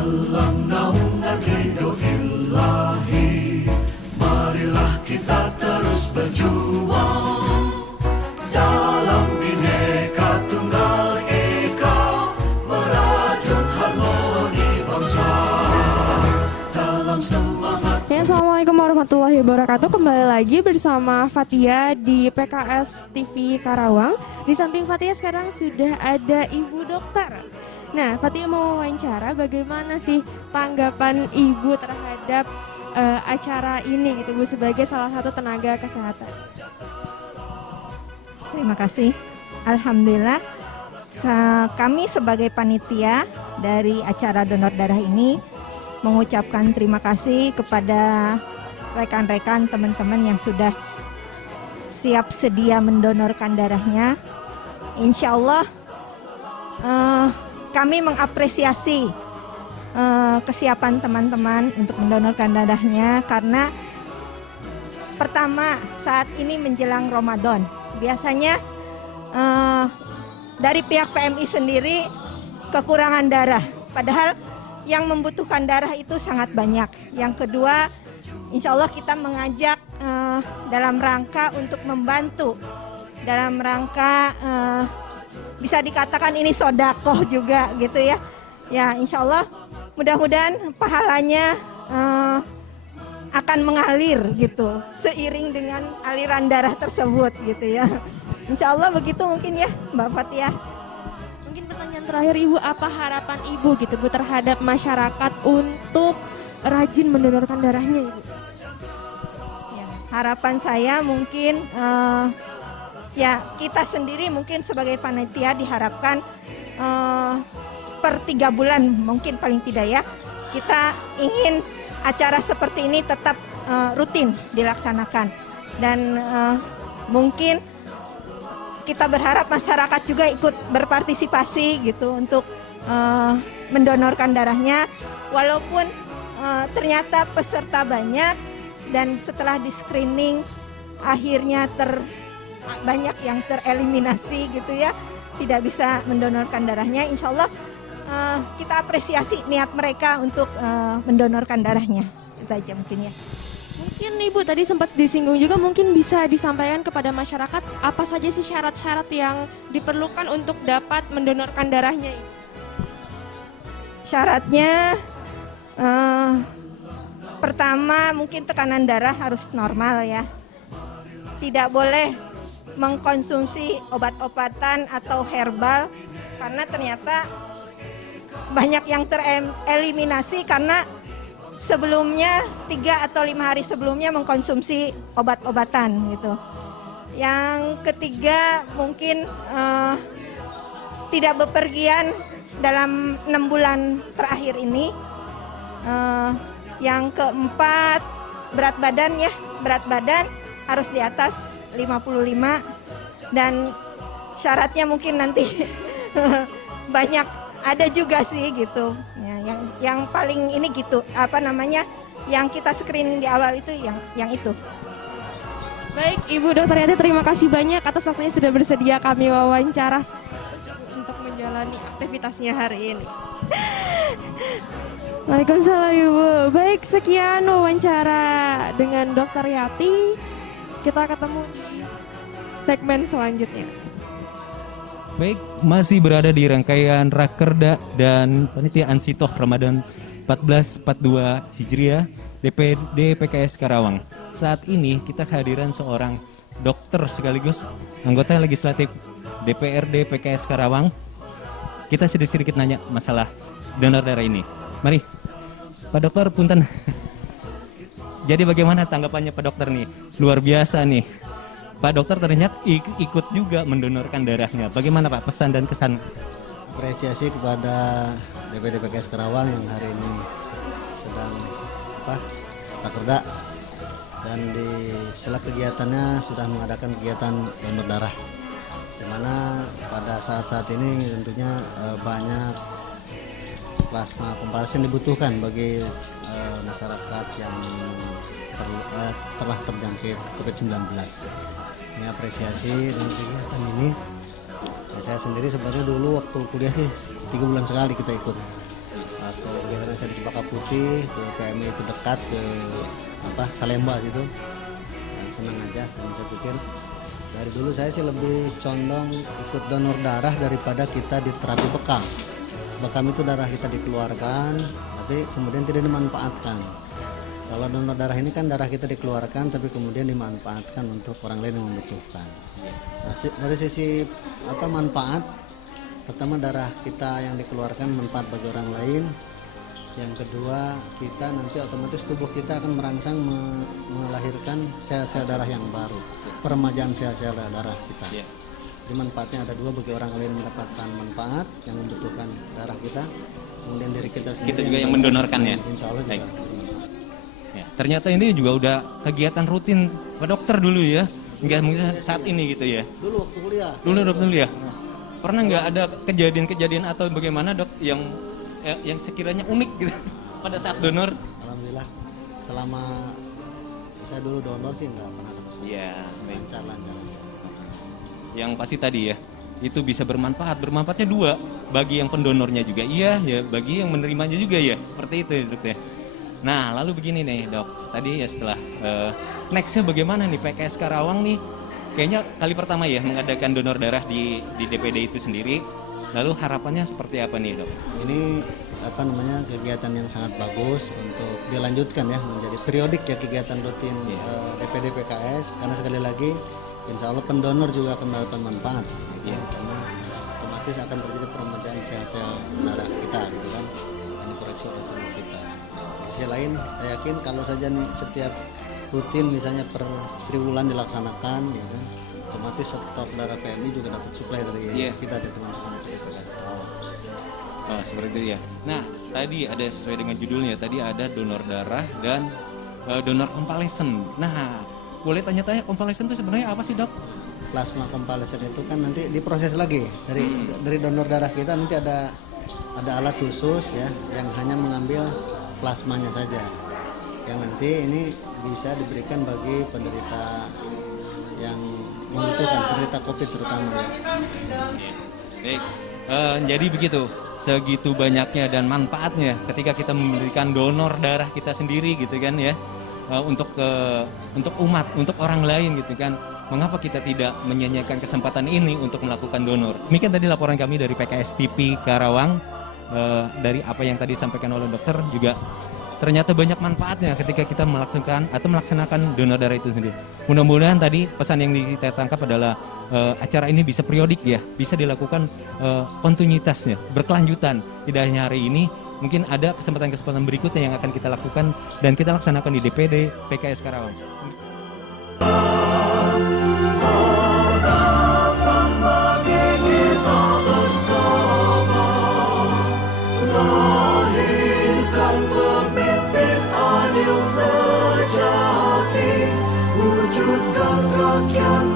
dalam naungan ridho ilahi. Marilah kita terus berjuang dalam Bhinneka Tunggal Ika, merajut harmoni bangsa dalam semangat. Ya, Assalamualaikum warahmatullahi wabarakatuh. Kembali lagi bersama Fatia di PKS TV Karawang. Di samping Fatia sekarang sudah ada Ibu Dokter. Nah, Fatia mau wawancara bagaimana sih tanggapan Ibu terhadap acara ini gitu Bu, sebagai salah satu tenaga kesehatan. Terima kasih. Alhamdulillah kami sebagai panitia dari acara donor darah ini mengucapkan terima kasih kepada rekan-rekan teman-teman yang sudah siap sedia mendonorkan darahnya. Insya Allah kami mengapresiasi kesiapan teman-teman untuk mendonorkan darahnya karena pertama saat ini menjelang Ramadan. Biasanya dari pihak PMI sendiri kekurangan darah, padahal yang membutuhkan darah itu sangat banyak. Yang kedua, insya Allah kita mengajak dalam rangka untuk membantu, dalam rangka bisa dikatakan ini sodakoh juga gitu ya. Ya insya Allah mudah-mudahan pahalanya akan mengalir gitu seiring dengan aliran darah tersebut gitu ya. Insya Allah begitu mungkin ya Mbak Fatia. Mungkin pertanyaan terakhir Ibu, apa harapan Ibu gitu Bu terhadap masyarakat untuk rajin mendonorkan darahnya Ibu? Ya, harapan saya mungkin ya kita sendiri mungkin sebagai panitia diharapkan per 3 bulan mungkin paling tidak ya, kita ingin acara seperti ini tetap rutin dilaksanakan dan mungkin kita berharap masyarakat juga ikut berpartisipasi gitu untuk mendonorkan darahnya walaupun ternyata peserta banyak dan setelah di screening akhirnya banyak yang tereliminasi gitu ya, tidak bisa mendonorkan darahnya. Insya Allah kita apresiasi niat mereka untuk mendonorkan darahnya. Itu aja mungkin ya. Mungkin Ibu tadi sempat disinggung juga, mungkin bisa disampaikan kepada masyarakat apa saja sih syarat-syarat yang diperlukan untuk dapat mendonorkan darahnya Ibu? Syaratnya pertama mungkin tekanan darah harus normal ya. Tidak boleh mengkonsumsi obat-obatan atau herbal karena ternyata banyak yang tereliminasi karena sebelumnya 3 atau 5 hari sebelumnya mengkonsumsi obat-obatan gitu. Yang ketiga mungkin tidak bepergian dalam 6 bulan terakhir ini. Yang keempat berat badan ya, berat badan harus di atas 55 dan syaratnya mungkin nanti banyak ada juga sih gitu ya, yang paling ini gitu yang kita screening di awal itu yang itu. Baik Ibu Dokter Yati, terima kasih banyak atas waktunya sudah bersedia kami wawancara untuk menjalani aktivitasnya hari ini. Waalaikumsalam Ibu. Baik, sekian wawancara dengan Dokter Yati. Kita ketemu di segmen selanjutnya. Baik, masih berada di rangkaian Rakerda dan Panitia Ansitoh Ramadan 1442 Hijriah DPD PKS Karawang. Saat ini kita kehadiran seorang dokter sekaligus anggota legislatif DPRD PKS Karawang. Kita sedikit nanya masalah donor darah ini. Mari, Pak Dokter, punten. Jadi bagaimana tanggapannya Pak Dokter nih? Luar biasa nih. Pak Dokter ternyata ikut juga mendonorkan darahnya. Bagaimana Pak pesan dan kesan? Apresiasi kepada DPD PKS Karawang yang hari ini sedang rakerda dan di sela kegiatannya sudah mengadakan kegiatan donor darah, di mana pada saat-saat ini tentunya banyak plasma komparsen dibutuhkan bagi masyarakat yang telah terjangkit COVID-19. Ini apresiasi dengan kegiatan ini. Saya sendiri sebenarnya dulu waktu kuliah sih 3 bulan sekali kita ikut Biasanya saya di Cempaka Putih, ke PMI itu dekat ke Salemba situ. Dan senang aja, dan saya pikir dari dulu saya sih lebih condong ikut donor darah daripada kita di terapi bekam. Bekam itu darah kita dikeluarkan, tapi kemudian tidak dimanfaatkan. Kalau donor darah ini kan darah kita dikeluarkan, tapi kemudian dimanfaatkan untuk orang lain yang membutuhkan. Nah, dari sisi manfaat, pertama darah kita yang dikeluarkan manfaat bagi orang lain. Yang kedua, kita nanti otomatis tubuh kita akan merangsang melahirkan sel-sel darah yang baru, peremajaan sel-sel darah kita. Jadi manfaatnya ada dua, bagi orang lain mendapatkan manfaat yang membutuhkan darah kita, kemudian diri kita sendiri. Kita juga yang mendonorkan ya. Insya Allah juga. Ya, ternyata ini juga udah kegiatan rutin Pak Dokter dulu ya, nggak mungkin saat ini gitu ya. Dulu waktu kuliah. Dulu waktu kuliah. Pernah nggak ada kejadian-kejadian atau bagaimana dok yang sekiranya unik gitu pada saat donor? Alhamdulillah, selama saya dulu donor sih nggak pernah ada masalah. Iya, lancar. Yang pasti tadi ya, itu bisa bermanfaat. Bermanfaatnya dua, bagi yang pendonornya juga iya, ya bagi yang menerimanya juga ya. Seperti itu ya dok ya. Nah lalu begini nih dok, tadi ya setelah nextnya bagaimana nih PKS Karawang nih? Kayaknya kali pertama ya mengadakan donor darah di DPD itu sendiri. Lalu harapannya seperti apa nih dok? Ini kegiatan yang sangat bagus untuk dilanjutkan ya, menjadi periodik ya kegiatan rutin DPD PKS, karena sekali lagi insya Allah pendonor juga akan mendapatkan manfaat karena otomatis akan terjadi peremajaan sel-sel darah kita gitu kan, ini koreksi oleh tubuh kita. Di sisi lain saya yakin kalau saja nih setiap rutin misalnya per triwulan dilaksanakan ya kan, otomatis stok darah PMI juga dapat suplai dari kita, dari teman-teman dari PKS. Seperti itu ya. Nah tadi ada sesuai dengan judulnya, tadi ada donor darah dan donor konvalesen. Nah boleh tanya-tanya konvalesen itu sebenarnya apa sih dok? Plasma konvalesen itu kan nanti diproses lagi dari donor darah kita, nanti ada alat khusus ya yang hanya mengambil plasmanya saja, yang nanti ini bisa diberikan bagi penderita yang membutuhkan, penderita COVID terutama ya. Baik, jadi begitu, segitu banyaknya dan manfaatnya ketika kita memberikan donor darah kita sendiri gitu kan ya, untuk umat, untuk orang lain gitu kan. Mengapa kita tidak menyanyikan kesempatan ini untuk melakukan donor? Demikian tadi laporan kami dari PKS TV Karawang. Dari apa yang tadi disampaikan oleh dokter juga ternyata banyak manfaatnya ketika kita melaksanakan donor darah itu sendiri. Mudah-mudahan tadi pesan yang kita tangkap adalah acara ini bisa periodik ya, bisa dilakukan kontinuitasnya, berkelanjutan. Tidak hanya hari ini, mungkin ada kesempatan-kesempatan berikutnya yang akan kita lakukan dan kita laksanakan di DPD PKS Karawang. Wujudkan rakyat